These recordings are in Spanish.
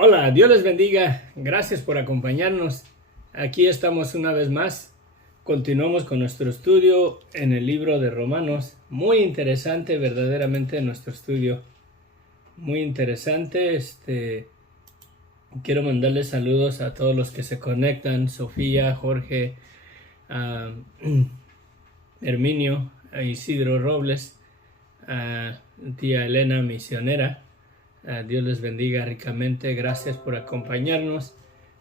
Hola, Dios les bendiga. Gracias por acompañarnos. Aquí estamos una vez más. Continuamos con nuestro estudio en el libro de Romanos. Muy interesante, verdaderamente, nuestro estudio. Muy interesante. Quiero mandarles saludos a todos los que se conectan. Sofía, Jorge, a Herminio, a Isidro Robles, a tía Elena Misionera. Dios les bendiga ricamente. Gracias por acompañarnos.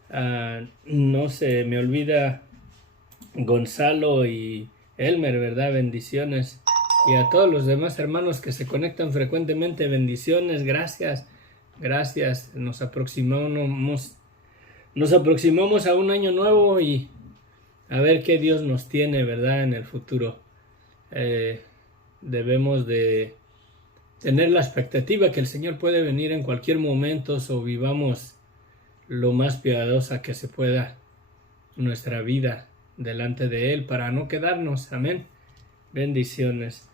No se me olvida Gonzalo y Elmer, ¿verdad? Bendiciones. Y a todos los demás hermanos que se conectan frecuentemente, bendiciones. Gracias. Gracias. Nos aproximamos a un año nuevo y a ver qué Dios nos tiene, ¿verdad? En el futuro. Debemos de tener la expectativa que el Señor puede venir en cualquier momento, o vivamos lo más piadosa que se pueda nuestra vida delante de Él para no quedarnos. Amén. Bendiciones.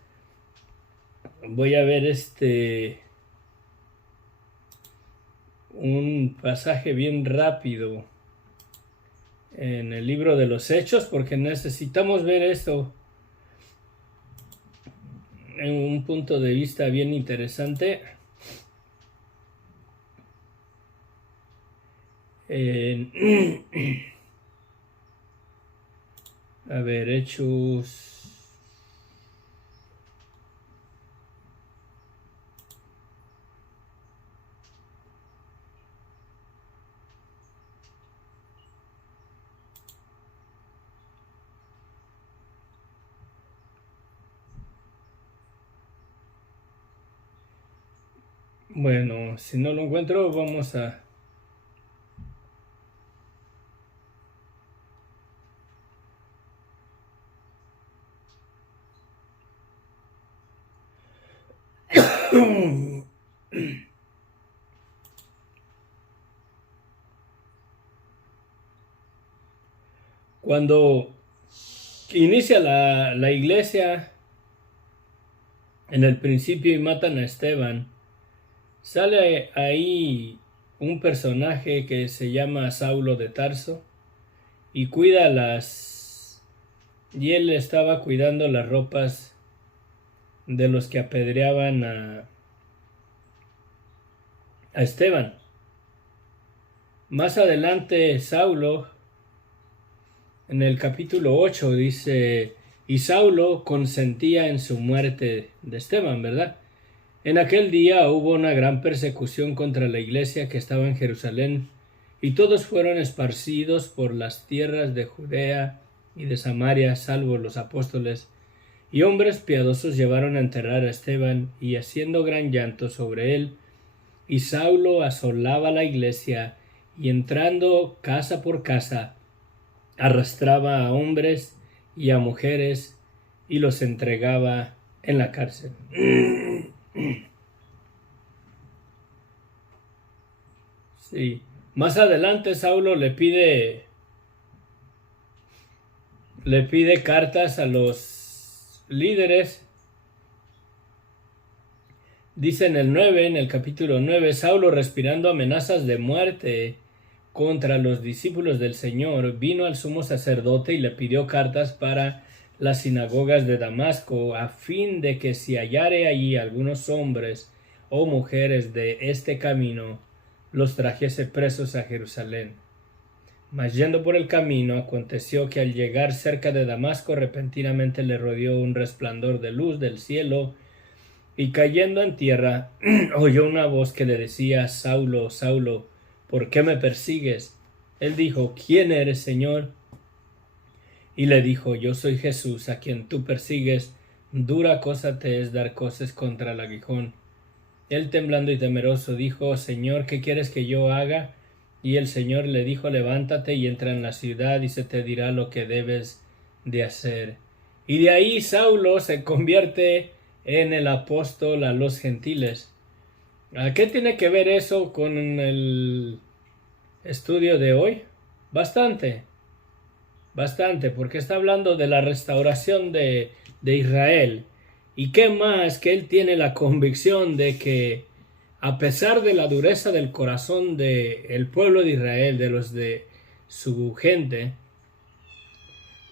Voy a ver un pasaje bien rápido en el libro de los Hechos, porque necesitamos ver esto en un punto de vista bien interesante. A ver, Hechos. Bueno, si no lo encuentro, vamos a... Cuando inicia la iglesia, en el principio, y matan a Esteban, sale ahí un personaje que se llama Saulo de Tarso y y él estaba cuidando las ropas de los que apedreaban a Esteban. Más adelante, Saulo, en el capítulo 8, dice: y Saulo consentía en su muerte de Esteban, ¿verdad? En aquel día hubo una gran persecución contra la iglesia que estaba en Jerusalén, y todos fueron esparcidos por las tierras de Judea y de Samaria, salvo los apóstoles. Y hombres piadosos llevaron a enterrar a Esteban, y haciendo gran llanto sobre él, y Saulo asolaba la iglesia, y entrando casa por casa, arrastraba a hombres y a mujeres, y los entregaba en la cárcel. Sí. Más adelante Saulo le pide cartas a los líderes. Dice en el capítulo 9, Saulo, respirando amenazas de muerte contra los discípulos del Señor, vino al sumo sacerdote y le pidió cartas para las sinagogas de Damasco, a fin de que si hallare allí algunos hombres o mujeres de este camino, los trajese presos a Jerusalén. Mas yendo por el camino, aconteció que al llegar cerca de Damasco, repentinamente le rodeó un resplandor de luz del cielo, y cayendo en tierra, oyó una voz que le decía: Saulo, Saulo, ¿por qué me persigues? Él dijo: ¿quién eres, Señor? Y le dijo: yo soy Jesús, a quien tú persigues. Dura cosa te es dar coces contra el aguijón. Él, temblando y temeroso, dijo: Señor, ¿qué quieres que yo haga? Y el Señor le dijo: levántate y entra en la ciudad, y se te dirá lo que debes de hacer. Y de ahí Saulo se convierte en el apóstol a los gentiles. ¿Qué tiene que ver eso con el estudio de hoy? Bastante, porque está hablando de la restauración de Israel. ¿Y qué más? Que él tiene la convicción de que a pesar de la dureza del corazón del pueblo de Israel, de los de su gente,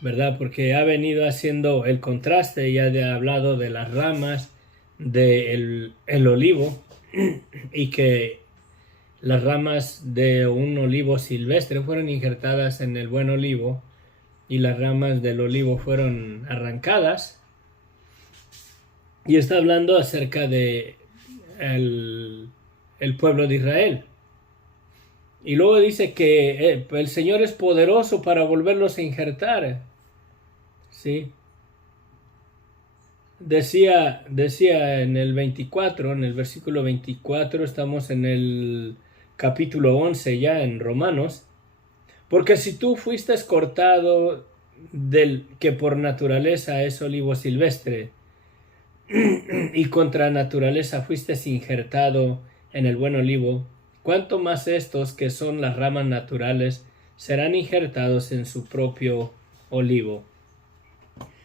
¿verdad? Porque ha venido haciendo el contraste, ya ha hablado de las ramas del el olivo, y que las ramas de un olivo silvestre fueron injertadas en el buen olivo y las ramas del olivo fueron arrancadas. Y está hablando acerca de el pueblo de Israel. Y luego dice que el Señor es poderoso para volverlos a injertar. ¿Sí? Decía en el 24, en el versículo 24, estamos en el capítulo 11 ya en Romanos. Porque si tú fuiste cortado del que por naturaleza es olivo silvestre, y contra naturaleza fuiste injertado en el buen olivo, cuánto más estos que son las ramas naturales serán injertados en su propio olivo.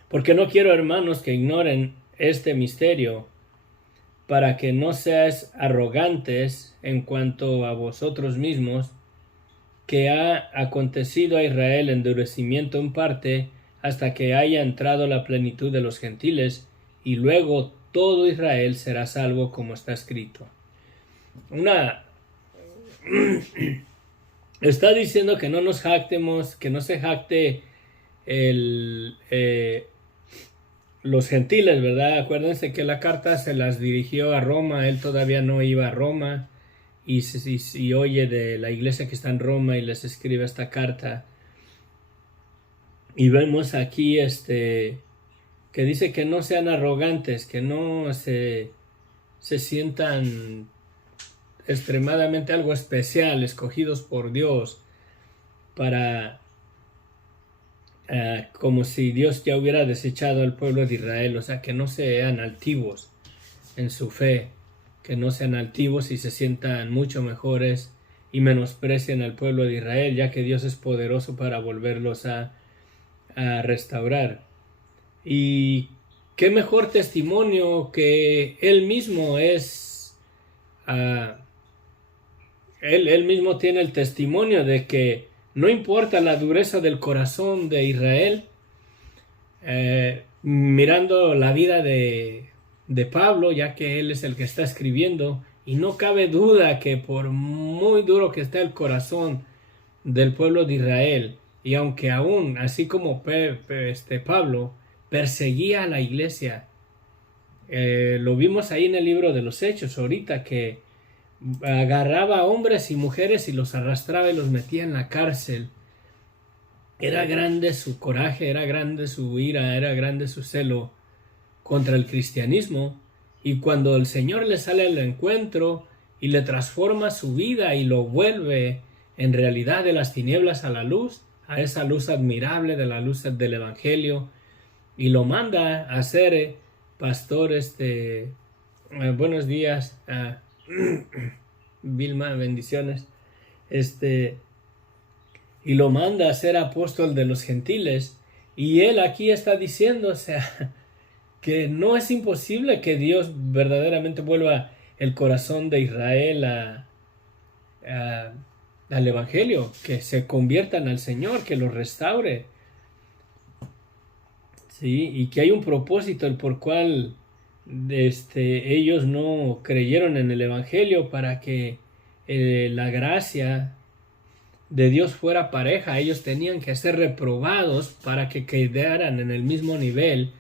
Porque no quiero, hermanos, que ignoren este misterio, para que no seáis arrogantes en cuanto a vosotros mismos, que ha acontecido a Israel endurecimiento en parte, hasta que haya entrado la plenitud de los gentiles, y luego todo Israel será salvo, como está escrito. Está diciendo que no nos jactemos, que no se jacte los gentiles, ¿verdad? Acuérdense que la carta se las dirigió a Roma, él todavía no iba a Roma, y oye de la iglesia que está en Roma y les escribe esta carta. Y vemos aquí que dice que no sean arrogantes, que no se sientan extremadamente algo especial, escogidos por Dios para como si Dios ya hubiera desechado al pueblo de Israel. O sea, que no sean altivos en su fe, que no sean altivos y se sientan mucho mejores y menosprecien al pueblo de Israel, ya que Dios es poderoso para volverlos a restaurar. Y qué mejor testimonio que Él mismo es, él mismo tiene el testimonio de que no importa la dureza del corazón de Israel. Mirando la vida de Pablo, ya que él es el que está escribiendo, y no cabe duda que por muy duro que esté el corazón del pueblo de Israel, y aunque aún, así como Pablo perseguía a la iglesia, lo vimos ahí en el libro de los Hechos ahorita, que agarraba a hombres y mujeres y los arrastraba y los metía en la cárcel. Era grande su coraje, era grande su ira, era grande su celo contra el cristianismo, y cuando el Señor le sale al encuentro y le transforma su vida y lo vuelve en realidad de las tinieblas a la luz, a esa luz admirable de la luz del Evangelio, y lo manda a ser pastor. Buenos días, Vilma, bendiciones. Y lo manda a ser apóstol de los gentiles, y él aquí está diciendo, o sea, que no es imposible que Dios verdaderamente vuelva el corazón de Israel al Evangelio, que se conviertan al Señor, que los restaure. Sí, y que hay un propósito el por cual ellos no creyeron en el Evangelio, para que la gracia de Dios fuera pareja. Ellos tenían que ser reprobados para que quedaran en el mismo nivel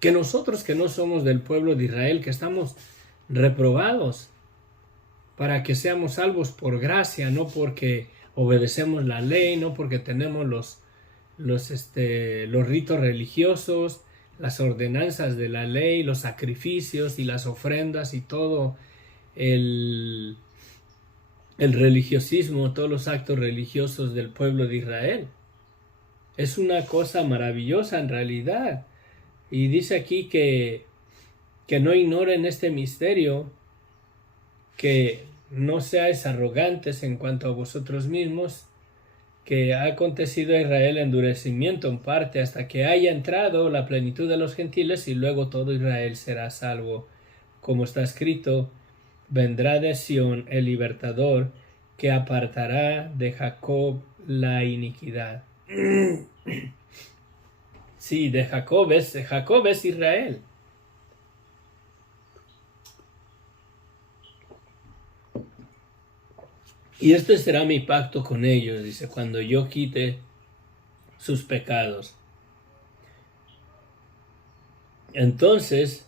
que nosotros, que no somos del pueblo de Israel, que estamos reprobados, para que seamos salvos por gracia, no porque obedecemos la ley, no porque tenemos los ritos religiosos, las ordenanzas de la ley, los sacrificios y las ofrendas y todo el religiosismo, todos los actos religiosos del pueblo de Israel. Es una cosa maravillosa en realidad. Y dice aquí que no ignoren este misterio, que no seáis arrogantes en cuanto a vosotros mismos, que ha acontecido a Israel endurecimiento en parte, hasta que haya entrado la plenitud de los gentiles, y luego todo Israel será salvo, como está escrito. vendrá de Sión el libertador que apartará de Jacob la iniquidad. Sí, de Jacob es Israel. Y este será mi pacto con ellos, dice, cuando yo quite sus pecados. Entonces,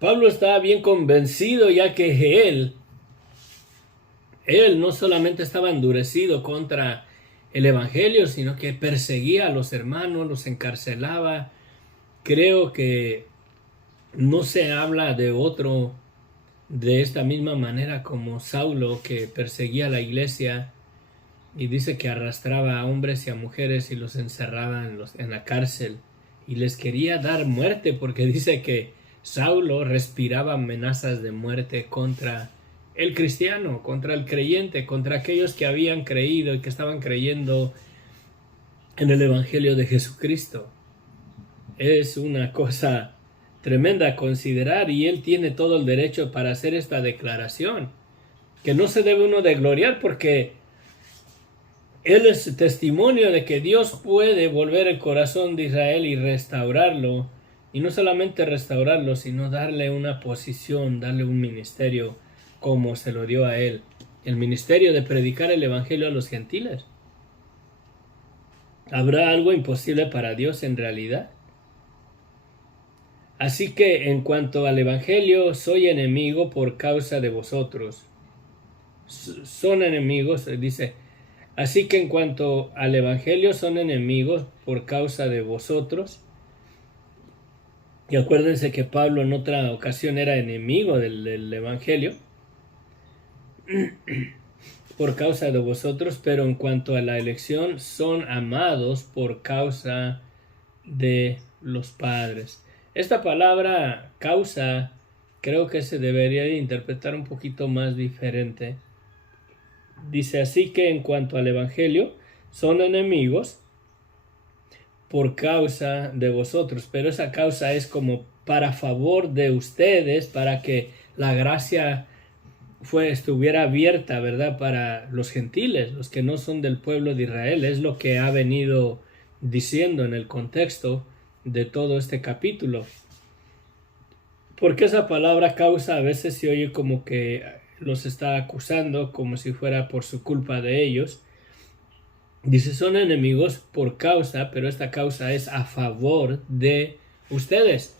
Pablo estaba bien convencido, ya que él no solamente estaba endurecido contra el evangelio, sino que perseguía a los hermanos, los encarcelaba. Creo que no se habla de otro de esta misma manera como Saulo, que perseguía a la iglesia y dice que arrastraba a hombres y a mujeres y los encerraba en la cárcel y les quería dar muerte, porque dice que Saulo respiraba amenazas de muerte contra el cristiano, contra el creyente, contra aquellos que habían creído y que estaban creyendo en el evangelio de Jesucristo. Es una cosa tremenda a considerar, y él tiene todo el derecho para hacer esta declaración, que no se debe uno de gloriar, porque él es testimonio de que Dios puede volver el corazón de Israel y restaurarlo, y no solamente restaurarlo, sino darle una posición, darle un ministerio como se lo dio a él, el ministerio de predicar el evangelio a los gentiles. ¿Habrá algo imposible para Dios en realidad? Así que en cuanto al evangelio, soy enemigo por causa de vosotros. Son enemigos, dice. Así que en cuanto al evangelio, son enemigos por causa de vosotros. Y acuérdense que Pablo en otra ocasión era enemigo del evangelio por causa de vosotros, pero en cuanto a la elección, son amados por causa de los padres. Esta palabra causa creo que se debería de interpretar un poquito más diferente. Dice así que en cuanto al evangelio, son enemigos por causa de vosotros, pero esa causa es como para favor de ustedes, para que la gracia estuviera abierta, ¿verdad? Para los gentiles, los que no son del pueblo de Israel. Es lo que ha venido diciendo en el contexto de todo este capítulo. Porque esa palabra causa a veces se oye como que los está acusando, como si fuera por su culpa de ellos. Dice, son enemigos por causa, pero esta causa es a favor de ustedes.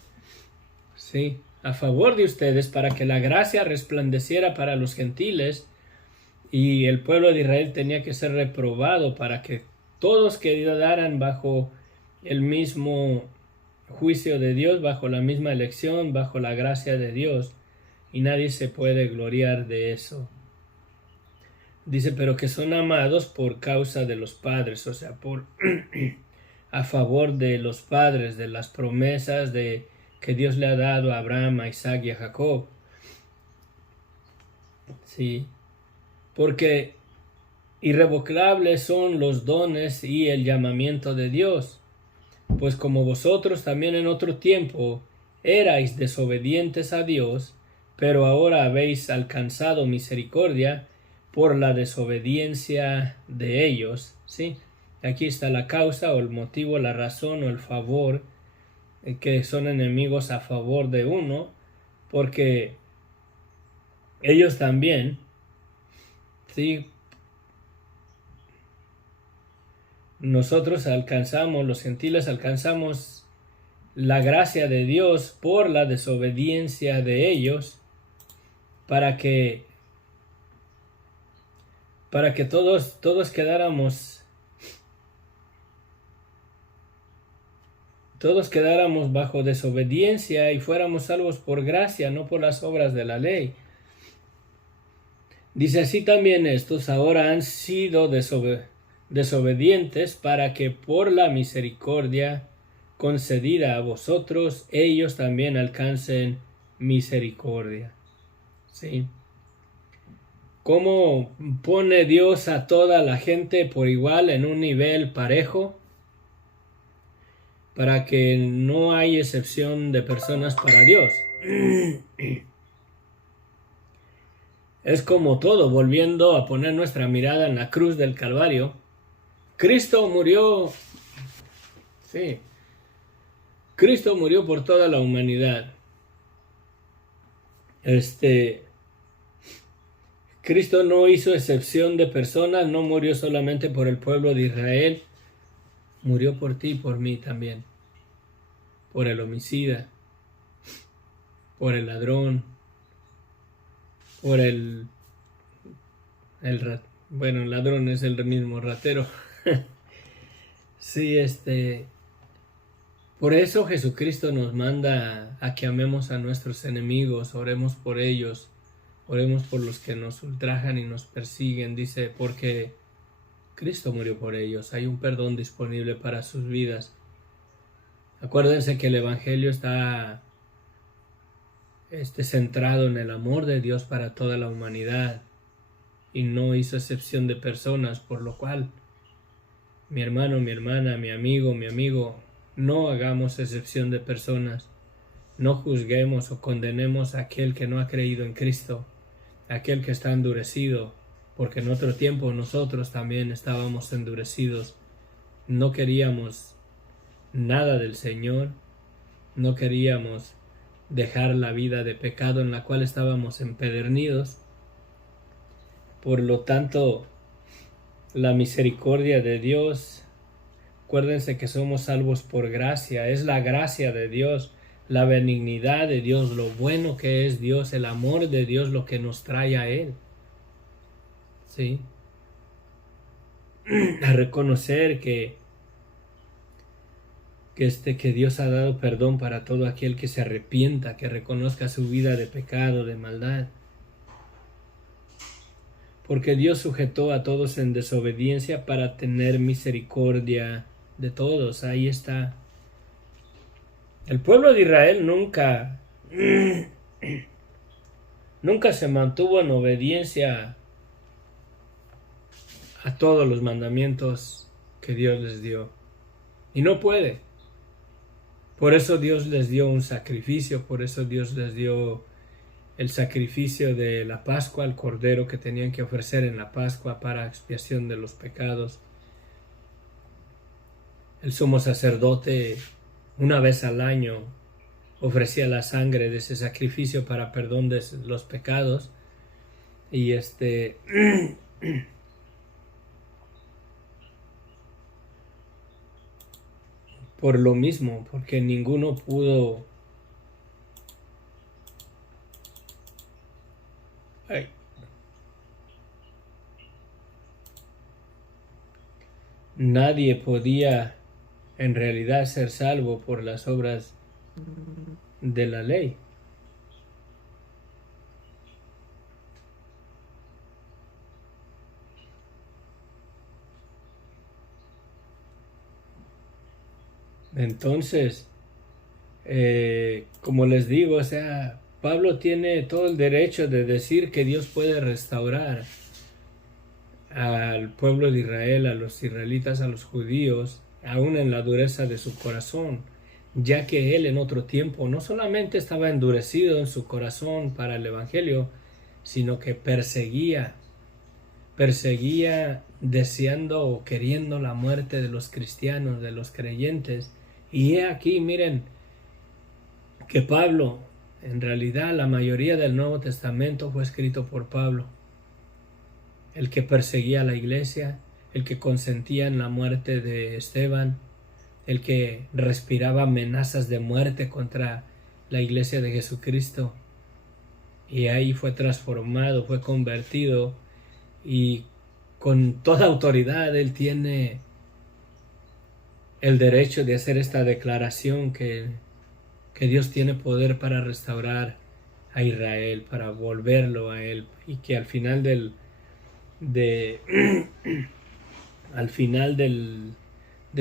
Sí, a favor de ustedes, para que la gracia resplandeciera para los gentiles, y el pueblo de Israel tenía que ser reprobado para que todos quedaran bajo el mismo juicio de Dios, bajo la misma elección, bajo la gracia de Dios, y nadie se puede gloriar de eso. Dice, pero que son amados por causa de los padres, o sea, por a favor de los padres, de las promesas de que Dios le ha dado a Abraham, a Isaac y a Jacob. Sí, porque irrevocables son los dones y el llamamiento de Dios, pues como vosotros también en otro tiempo erais desobedientes a Dios, pero ahora habéis alcanzado misericordia por la desobediencia de ellos. ¿Sí? Aquí está la causa o el motivo, la razón o el favor, que son enemigos a favor de uno, porque ellos también, ¿sí? Nosotros alcanzamos, los gentiles alcanzamos la gracia de Dios por la desobediencia de ellos, para que todos quedáramos bajo desobediencia y fuéramos salvos por gracia, no por las obras de la ley. Dice, así también estos ahora han sido desobedientes, para que por la misericordia concedida a vosotros, ellos también alcancen misericordia. ¿Sí? ¿Cómo pone Dios a toda la gente por igual en un nivel parejo? Para que no haya excepción de personas para Dios. Es como todo, volviendo a poner nuestra mirada en la cruz del Calvario. Cristo murió, sí, Cristo murió por toda la humanidad. Cristo no hizo excepción de personas, no murió solamente por el pueblo de Israel, murió por ti y por mí también, por el homicida, por el ladrón, por el bueno, el ladrón es el mismo ratero. Sí, por eso Jesucristo nos manda a que amemos a nuestros enemigos, oremos por ellos, oremos por los que nos ultrajan y nos persiguen, dice, porque Cristo murió por ellos, hay un perdón disponible para sus vidas. Acuérdense que el Evangelio está centrado en el amor de Dios para toda la humanidad y no hizo excepción de personas, por lo cual, mi hermano, mi hermana, mi amigo, no hagamos excepción de personas, no juzguemos o condenemos a aquel que no ha creído en Cristo, aquel que está endurecido, porque en otro tiempo nosotros también estábamos endurecidos, no queríamos nada del Señor, no queríamos dejar la vida de pecado en la cual estábamos empedernidos. Por lo tanto, la misericordia de Dios, acuérdense que somos salvos por gracia, es la gracia de Dios, la benignidad de Dios, lo bueno que es Dios, el amor de Dios, lo que nos trae a Él. ¿Sí? A reconocer que Dios ha dado perdón para todo aquel que se arrepienta, que reconozca su vida de pecado, de maldad. Porque Dios sujetó a todos en desobediencia para tener misericordia de todos. Ahí está. El pueblo de Israel nunca se mantuvo en obediencia a todos los mandamientos que Dios les dio. Y no puede. Por eso Dios les dio un sacrificio, por eso Dios les dio el sacrificio de la Pascua, el cordero que tenían que ofrecer en la Pascua para expiación de los pecados. El sumo sacerdote, una vez al año, ofrecía la sangre de ese sacrificio para perdón de los pecados. Y por lo mismo, porque ninguno pudo nadie podía en realidad ser salvo por las obras de la ley. Entonces, como les digo, o sea, Pablo tiene todo el derecho de decir que Dios puede restaurar al pueblo de Israel, a los israelitas, a los judíos, aún en la dureza de su corazón, ya que él en otro tiempo no solamente estaba endurecido en su corazón para el evangelio, sino que perseguía deseando o queriendo la muerte de los cristianos, de los creyentes. Y he aquí, miren, que Pablo, en realidad la mayoría del Nuevo Testamento fue escrito por Pablo, el que perseguía a la iglesia, el que consentía en la muerte de Esteban, el que respiraba amenazas de muerte contra la iglesia de Jesucristo. Y ahí fue transformado, fue convertido, y con toda autoridad él tiene el derecho de hacer esta declaración que Dios tiene poder para restaurar a Israel, para volverlo a él, y que al final de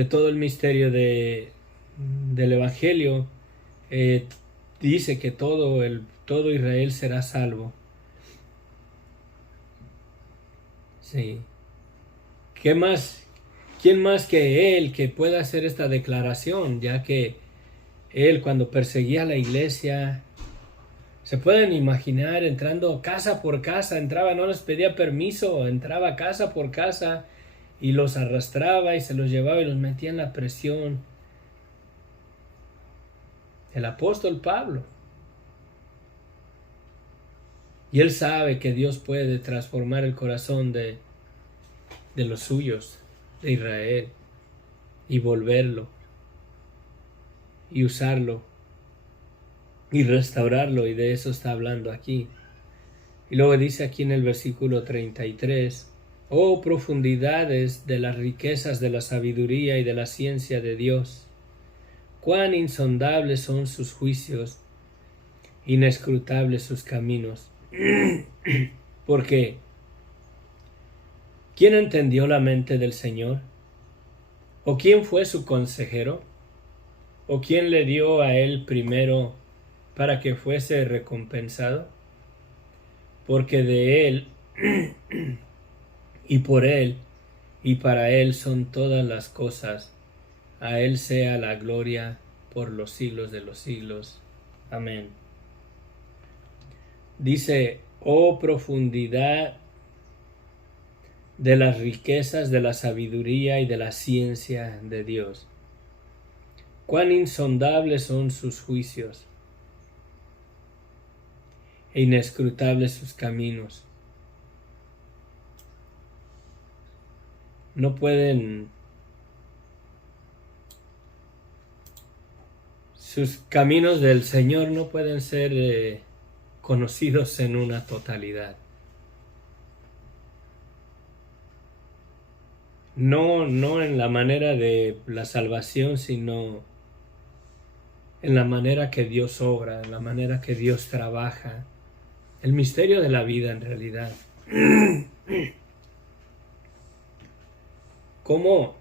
todo el misterio del evangelio, dice que todo Israel será salvo. Sí. ¿Quién más que él que pueda hacer esta declaración? Ya que él, cuando perseguía a la iglesia, Se pueden imaginar entrando casa por casa, entraba, no les pedía permiso, entraba casa por casa y los arrastraba y se los llevaba y los metía en la presión. El apóstol Pablo. Y él sabe que Dios puede transformar el corazón de los suyos, de Israel, y volverlo, y usarlo, y restaurarlo, y de eso está hablando aquí. Y luego dice aquí en el versículo 33, oh profundidades de las riquezas de la sabiduría y de la ciencia de Dios, cuán insondables son sus juicios, inescrutables sus caminos. Porque ¿quién entendió la mente del Señor? ¿O quién fue su consejero? ¿O quién le dio a él primero para que fuese recompensado? Porque de él y por él y para él son todas las cosas. A él sea la gloria por los siglos de los siglos. Amén. Dice, oh profundidad de las riquezas de la sabiduría y de la ciencia de Dios. Cuán insondables son sus juicios e inescrutables sus caminos. No pueden, sus caminos del Señor no pueden ser conocidos en una totalidad. No en la manera de la salvación, sino en la manera que Dios obra, en la manera que Dios trabaja. El misterio de la vida en realidad. ¿Cómo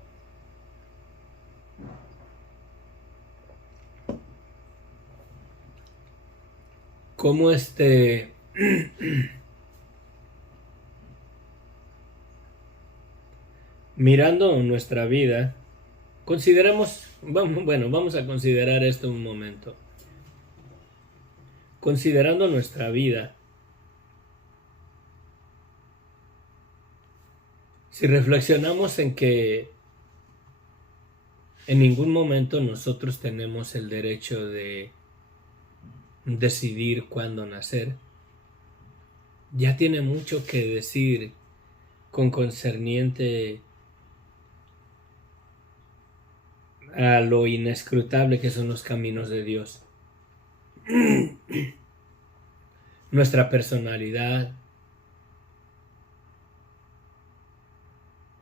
mirando nuestra vida, vamos a considerar esto un momento. Considerando nuestra vida, si reflexionamos en que en ningún momento nosotros tenemos el derecho de decidir cuándo nacer, ya tiene mucho que decir con concerniente a lo inescrutable que son los caminos de Dios. Nuestra personalidad,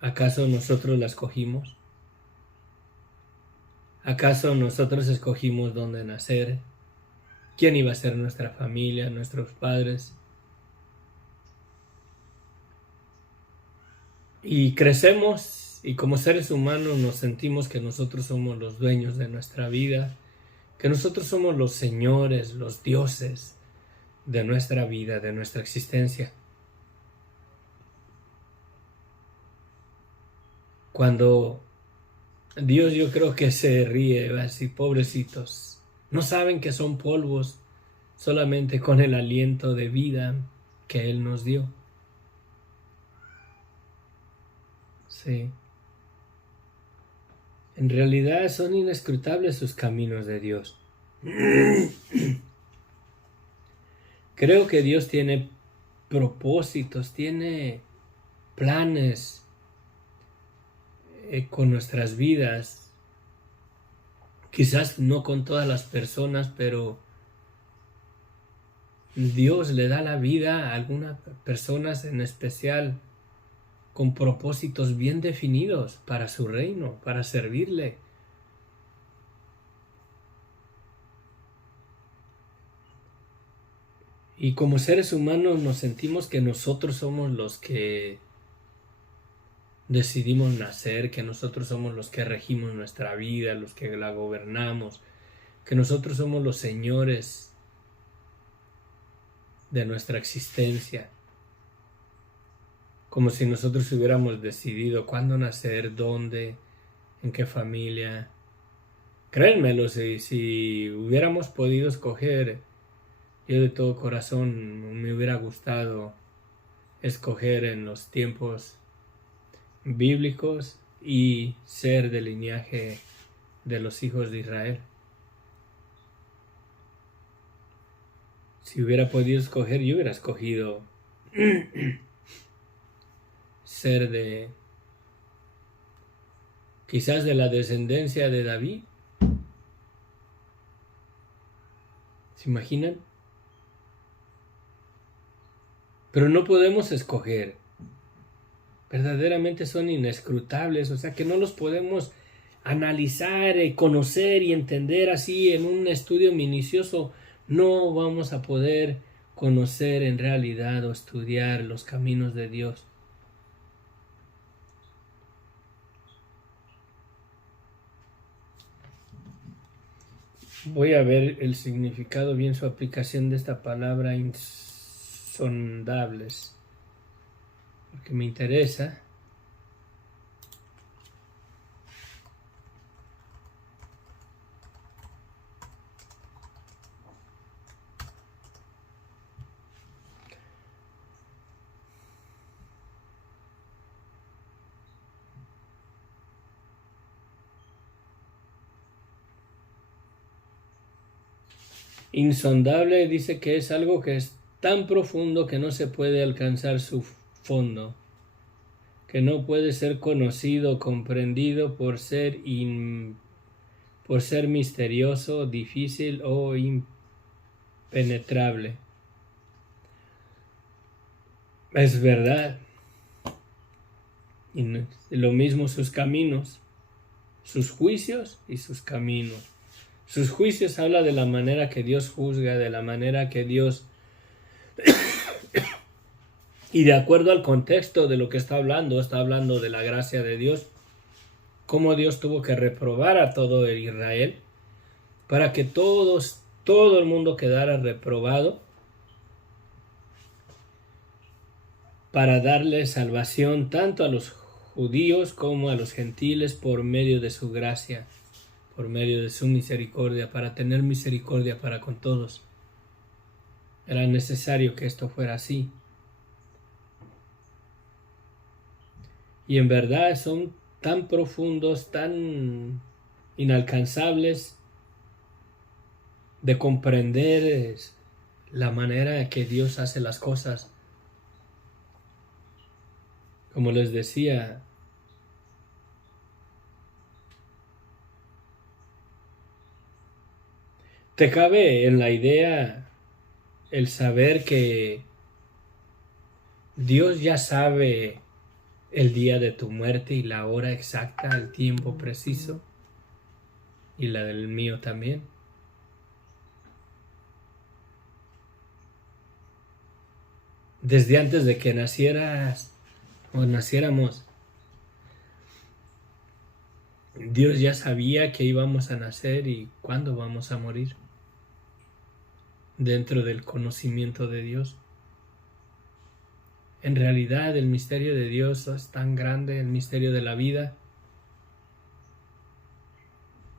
¿acaso nosotros la escogimos? ¿Acaso nosotros escogimos dónde nacer? ¿Quién iba a ser nuestra familia, nuestros padres? Y crecemos y como seres humanos nos sentimos que nosotros somos los dueños de nuestra vida, que nosotros somos los señores, los dioses de nuestra vida, de nuestra existencia. Cuando Dios, yo creo que se ríe, va a decir, pobrecitos, no saben que son polvos solamente con el aliento de vida que Él nos dio. Sí. En realidad son inescrutables sus caminos de Dios. Creo que Dios tiene propósitos, tiene planes con nuestras vidas. Quizás no con todas las personas, pero Dios le da la vida a algunas personas en especial con propósitos bien definidos para su reino, para servirle. Y como seres humanos nos sentimos que nosotros somos los que decidimos nacer, que nosotros somos los que regimos nuestra vida, los que la gobernamos, que nosotros somos los señores de nuestra existencia. Como si nosotros hubiéramos decidido cuándo nacer, dónde, en qué familia. Créanmelo, si hubiéramos podido escoger Yo de todo corazón me hubiera gustado escoger en los tiempos bíblicos y ser del linaje de los hijos de Israel. Si hubiera podido escoger, yo hubiera escogido ser de, quizás de la descendencia de David. ¿Se imaginan? Pero no podemos escoger. Verdaderamente son inescrutables, o sea que no los podemos analizar, conocer y entender así en un estudio minucioso. No vamos a poder conocer en realidad o estudiar los caminos de Dios. Voy a ver el significado bien, su aplicación de esta palabra insondables, porque me interesa. Insondable dice que es algo que es tan profundo que no se puede alcanzar su fondo, que no puede ser conocido, comprendido por ser misterioso, difícil o impenetrable. Es verdad. Y lo mismo sus caminos, sus juicios y sus caminos. Sus juicios habla de la manera que Dios juzga, de la manera que Dios... y de acuerdo al contexto de lo que está hablando de la gracia de Dios, cómo Dios tuvo que reprobar a todo el Israel para que todo el mundo quedara reprobado, para darle salvación tanto a los judíos como a los gentiles por medio de su gracia, por medio de su misericordia, para tener misericordia para con todos. Era necesario que esto fuera así. Y en verdad son tan profundos, tan inalcanzables de comprender la manera que Dios hace las cosas. Como les decía, te cabe en la idea el saber que Dios ya sabe el día de tu muerte y la hora exacta, el tiempo preciso, y la del mío también. Desde antes de que nacieras o naciéramos, Dios ya sabía que íbamos a nacer y cuándo vamos a morir. Dentro del conocimiento de Dios. En realidad el misterio de Dios es tan grande, el misterio de la vida.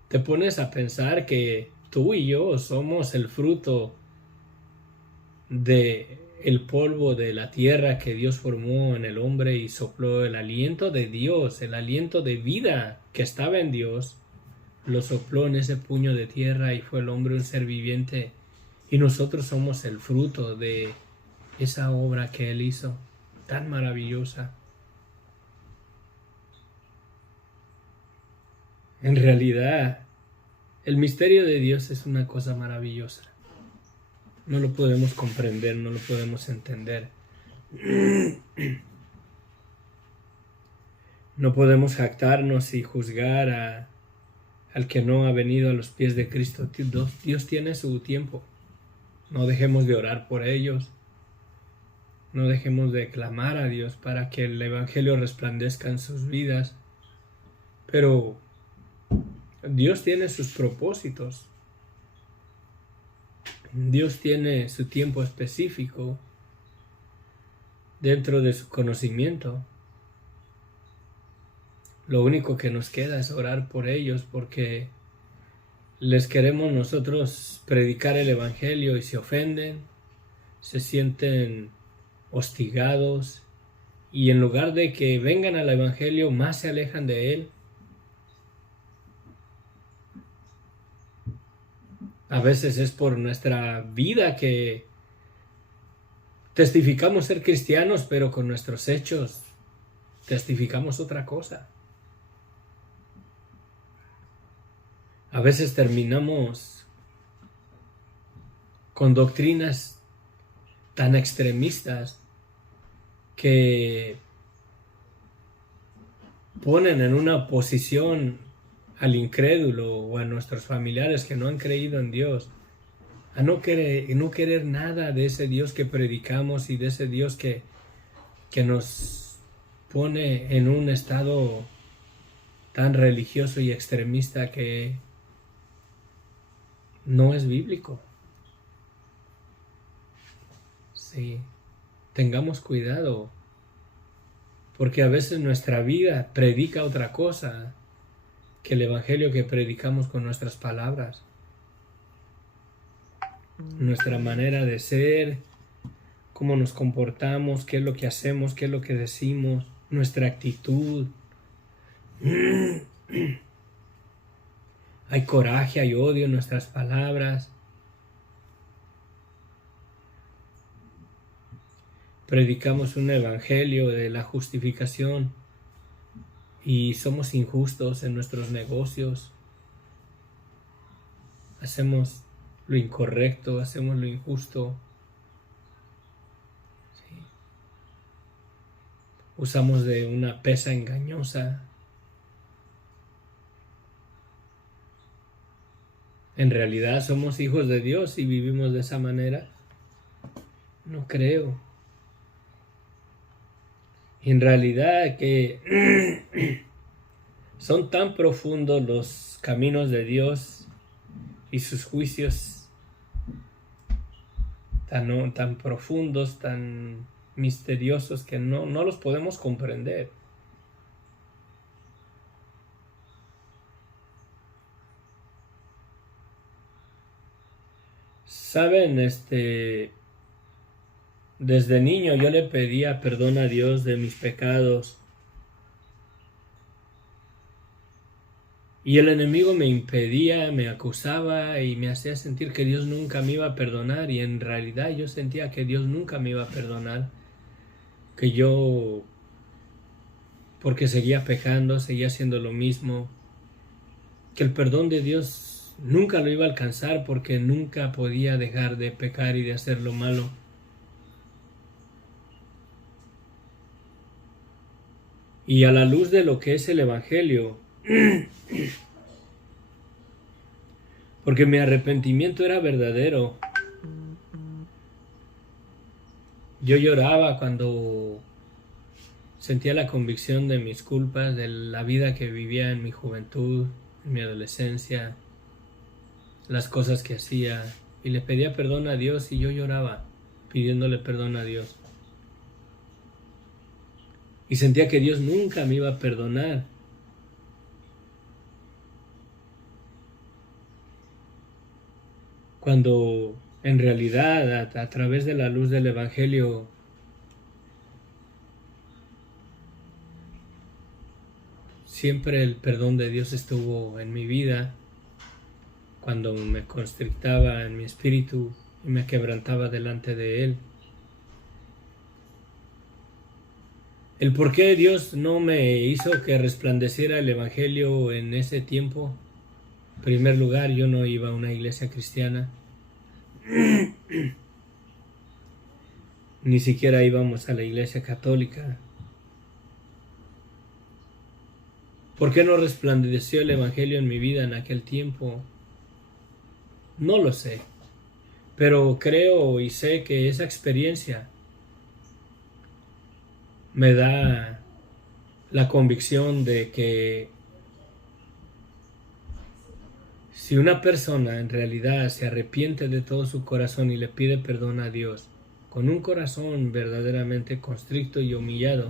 Te pones a pensar que tú y yo somos el fruto de el polvo de la tierra que Dios formó en el hombre y sopló el aliento de Dios, el aliento de vida que estaba en Dios, lo sopló en ese puño de tierra y fue el hombre un ser viviente. Y nosotros somos el fruto de esa obra que Él hizo, tan maravillosa. En realidad, el misterio de Dios es una cosa maravillosa. No lo podemos comprender, no lo podemos entender. No podemos jactarnos y juzgar al que no ha venido a los pies de Cristo. Dios tiene su tiempo. No dejemos de orar por ellos. No dejemos de clamar a Dios para que el Evangelio resplandezca en sus vidas. Pero Dios tiene sus propósitos. Dios tiene su tiempo específico dentro de su conocimiento. Lo único que nos queda es orar por ellos porque les queremos nosotros predicar el Evangelio y se ofenden, se sienten hostigados y en lugar de que vengan al Evangelio más se alejan de él. A veces es por nuestra vida que testificamos ser cristianos, pero con nuestros hechos testificamos otra cosa. A veces terminamos con doctrinas tan extremistas que ponen en una posición al incrédulo o a nuestros familiares que no han creído en Dios, a no querer nada de ese Dios que predicamos y de ese Dios que nos pone en un estado tan religioso y extremista que no es bíblico. Sí, tengamos cuidado, porque a veces nuestra vida predica otra cosa que el Evangelio que predicamos con nuestras palabras. Nuestra manera de ser, cómo nos comportamos, qué es lo que hacemos, qué es lo que decimos, nuestra actitud. Hay coraje, hay odio en nuestras palabras. Predicamos un evangelio de la justificación y somos injustos en nuestros negocios. Hacemos lo incorrecto, hacemos lo injusto. Sí. Usamos de una pesa engañosa. ¿En realidad somos hijos de Dios y vivimos de esa manera? No creo. En realidad que son tan profundos los caminos de Dios y sus juicios tan profundos, tan misteriosos que no los podemos comprender. Saben, desde niño yo le pedía perdón a Dios de mis pecados. Y el enemigo me impedía, me acusaba y me hacía sentir que Dios nunca me iba a perdonar. Y en realidad yo sentía que Dios nunca me iba a perdonar. Que yo, porque seguía pecando, seguía haciendo lo mismo. Que el perdón de Dios nunca lo iba a alcanzar porque nunca podía dejar de pecar y de hacer lo malo. Y a la luz de lo que es el Evangelio, porque mi arrepentimiento era verdadero. Yo lloraba cuando sentía la convicción de mis culpas, de la vida que vivía en mi juventud, en mi adolescencia, las cosas que hacía, y le pedía perdón a Dios y yo lloraba pidiéndole perdón a Dios. Y sentía que Dios nunca me iba a perdonar. Cuando en realidad a través de la luz del Evangelio siempre el perdón de Dios estuvo en mi vida, cuando me constrictaba en mi espíritu y me quebrantaba delante de Él. El por qué Dios no me hizo que resplandeciera el Evangelio en ese tiempo. En primer lugar, yo no iba a una iglesia cristiana. Ni siquiera íbamos a la iglesia católica. ¿Por qué no resplandeció el Evangelio en mi vida en aquel tiempo? No lo sé. Pero creo y sé que esa experiencia me da la convicción de que si una persona en realidad se arrepiente de todo su corazón y le pide perdón a Dios, con un corazón verdaderamente constricto y humillado,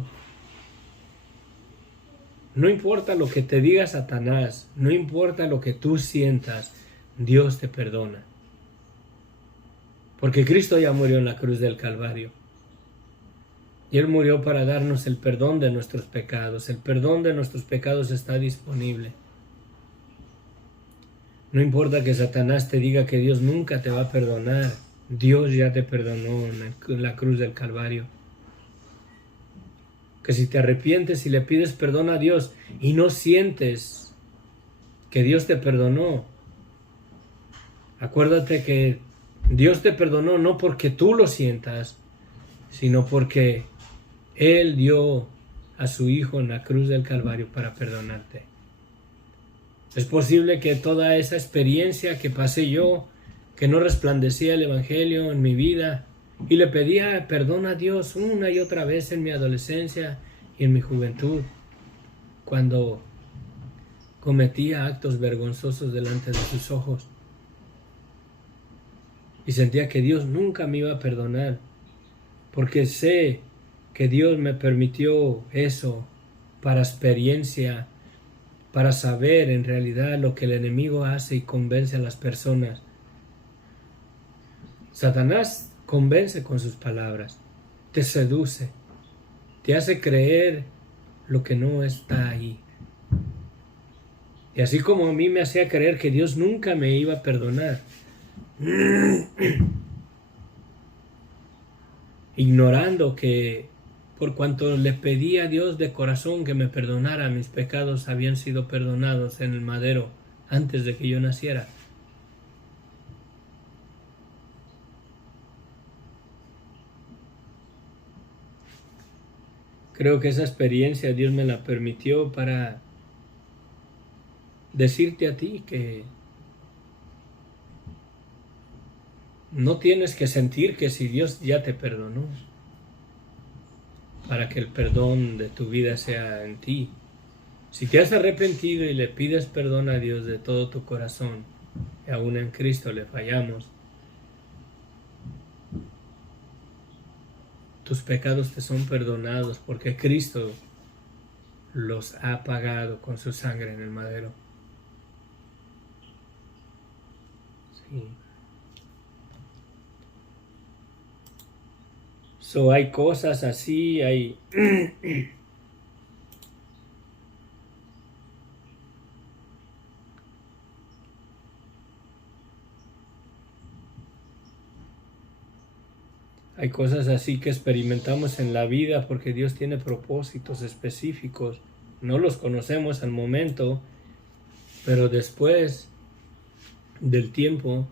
no importa lo que te diga Satanás, no importa lo que tú sientas, Dios te perdona. Porque Cristo ya murió en la cruz del Calvario. Y Él murió para darnos el perdón de nuestros pecados. El perdón de nuestros pecados está disponible. No importa que Satanás te diga que Dios nunca te va a perdonar. Dios ya te perdonó en la cruz del Calvario. Que si te arrepientes y le pides perdón a Dios y no sientes que Dios te perdonó, acuérdate que Dios te perdonó no porque tú lo sientas, sino porque Él dio a su Hijo en la cruz del Calvario para perdonarte. Es posible que toda esa experiencia que pasé yo, que no resplandecía el Evangelio en mi vida, y le pedía perdón a Dios una y otra vez en mi adolescencia y en mi juventud, cuando cometía actos vergonzosos delante de sus ojos, y sentía que Dios nunca me iba a perdonar, porque sé que Dios me permitió eso para experiencia, para saber en realidad lo que el enemigo hace y convence a las personas. Satanás convence con sus palabras, te seduce, te hace creer lo que no está ahí. Y así como a mí me hacía creer que Dios nunca me iba a perdonar, ignorando que por cuanto le pedí a Dios de corazón que me perdonara, mis pecados habían sido perdonados en el madero antes de que yo naciera. Creo que esa experiencia Dios me la permitió para decirte a ti que no tienes que sentir que si Dios ya te perdonó, para que el perdón de tu vida sea en ti. Si te has arrepentido y le pides perdón a Dios de todo tu corazón, y aún en Cristo le fallamos, tus pecados te son perdonados porque Cristo los ha pagado con su sangre en el madero. Sí. So, hay cosas así, hay hay cosas así que experimentamos en la vida porque Dios tiene propósitos específicos. No los conocemos al momento, pero después del tiempo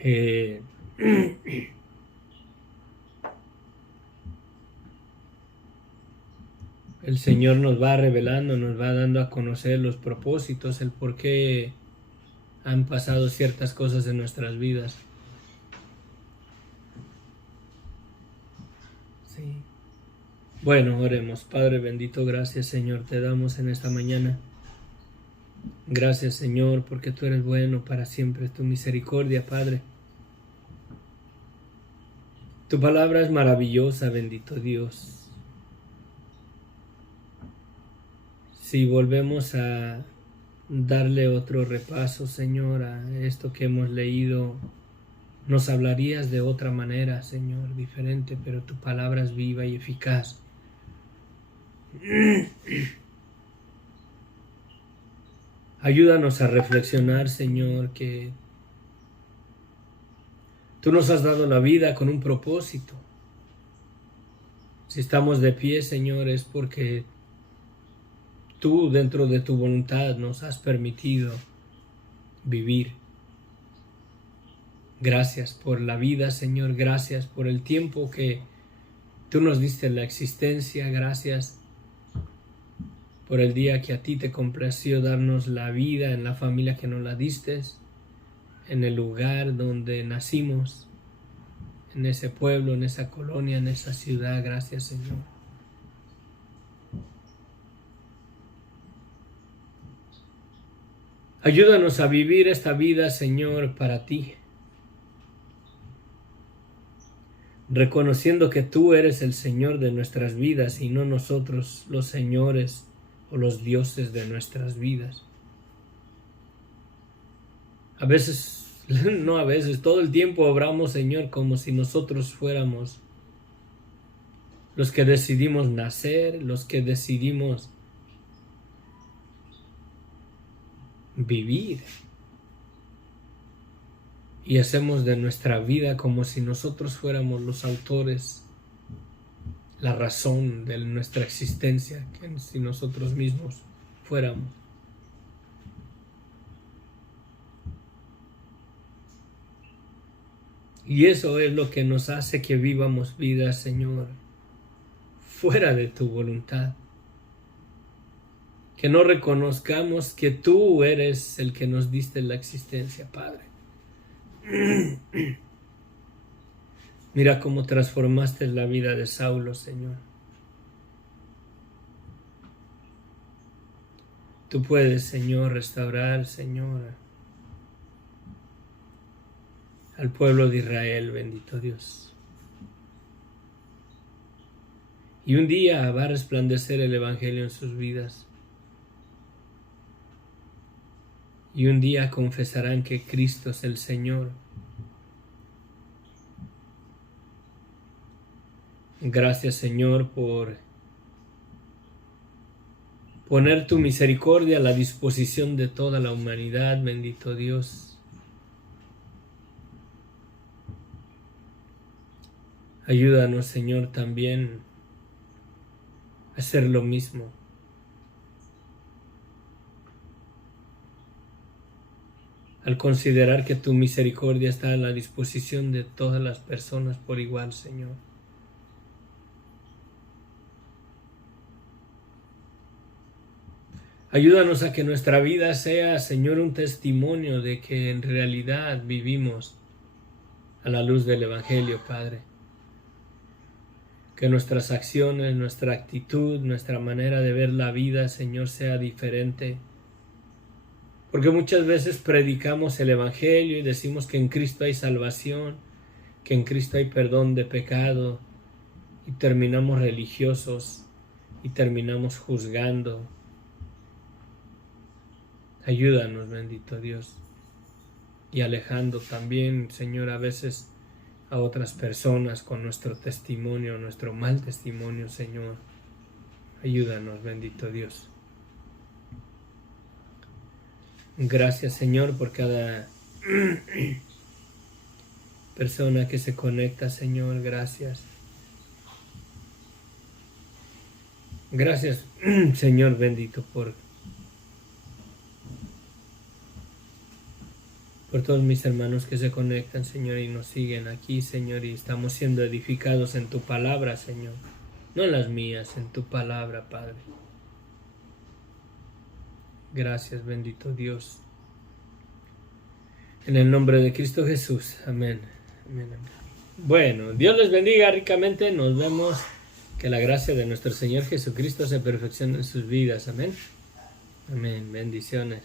el Señor nos va revelando, nos va dando a conocer los propósitos, el por qué han pasado ciertas cosas en nuestras vidas. Sí. Bueno, oremos. Padre bendito, gracias Señor, te damos en esta mañana. Gracias Señor, porque tú eres bueno para siempre, tu misericordia, Padre. Tu palabra es maravillosa, bendito Dios. Si volvemos a darle otro repaso, Señor, a esto que hemos leído, nos hablarías de otra manera, Señor, diferente, pero tu palabra es viva y eficaz. Ayúdanos a reflexionar, Señor, que tú nos has dado la vida con un propósito. Si estamos de pie, Señor, es porque tú, dentro de tu voluntad, nos has permitido vivir. Gracias por la vida, Señor. Gracias por el tiempo que tú nos diste en la existencia. Gracias por el día que a ti te complació darnos la vida en la familia que nos la diste, en el lugar donde nacimos, en ese pueblo, en esa colonia, en esa ciudad. Gracias, Señor. Ayúdanos a vivir esta vida, Señor, para ti, reconociendo que tú eres el Señor de nuestras vidas y no nosotros los señores o los dioses de nuestras vidas. A veces, no a veces, todo el tiempo obramos, Señor, como si nosotros fuéramos los que decidimos nacer, los que decidimos vivir. Y hacemos de nuestra vida como si nosotros fuéramos los autores, la razón de nuestra existencia, que si nosotros mismos fuéramos. Y eso es lo que nos hace que vivamos vidas, Señor, fuera de tu voluntad. Que no reconozcamos que tú eres el que nos diste la existencia, Padre. Mira cómo transformaste la vida de Saulo, Señor. Tú puedes, Señor, restaurar, Señor, al pueblo de Israel, bendito Dios. Y un día va a resplandecer el Evangelio en sus vidas. Y un día confesarán que Cristo es el Señor. Gracias, Señor, por poner tu misericordia a la disposición de toda la humanidad, bendito Dios. Ayúdanos, Señor, también a hacer lo mismo. Al considerar que tu misericordia está a la disposición de todas las personas por igual, Señor. Ayúdanos a que nuestra vida sea, Señor, un testimonio de que en realidad vivimos a la luz del Evangelio, Padre. Que nuestras acciones, nuestra actitud, nuestra manera de ver la vida, Señor, sea diferente. Porque muchas veces predicamos el Evangelio y decimos que en Cristo hay salvación, que en Cristo hay perdón de pecado, y terminamos religiosos y terminamos juzgando. Ayúdanos, bendito Dios, y alejando también, Señor, a veces a otras personas con nuestro testimonio, nuestro mal testimonio, Señor. Ayúdanos, bendito Dios. Gracias, Señor, por cada persona que se conecta, Señor. Gracias. Gracias, Señor bendito, por todos mis hermanos que se conectan, Señor, y nos siguen aquí, Señor, y estamos siendo edificados en tu palabra, Señor. No en las mías, en tu palabra, Padre. Gracias, bendito Dios. En el nombre de Cristo Jesús. Amén. Amén, amén. Bueno, Dios les bendiga ricamente. Nos vemos. Que la gracia de nuestro Señor Jesucristo se perfeccione en sus vidas. Amén. Amén. Bendiciones.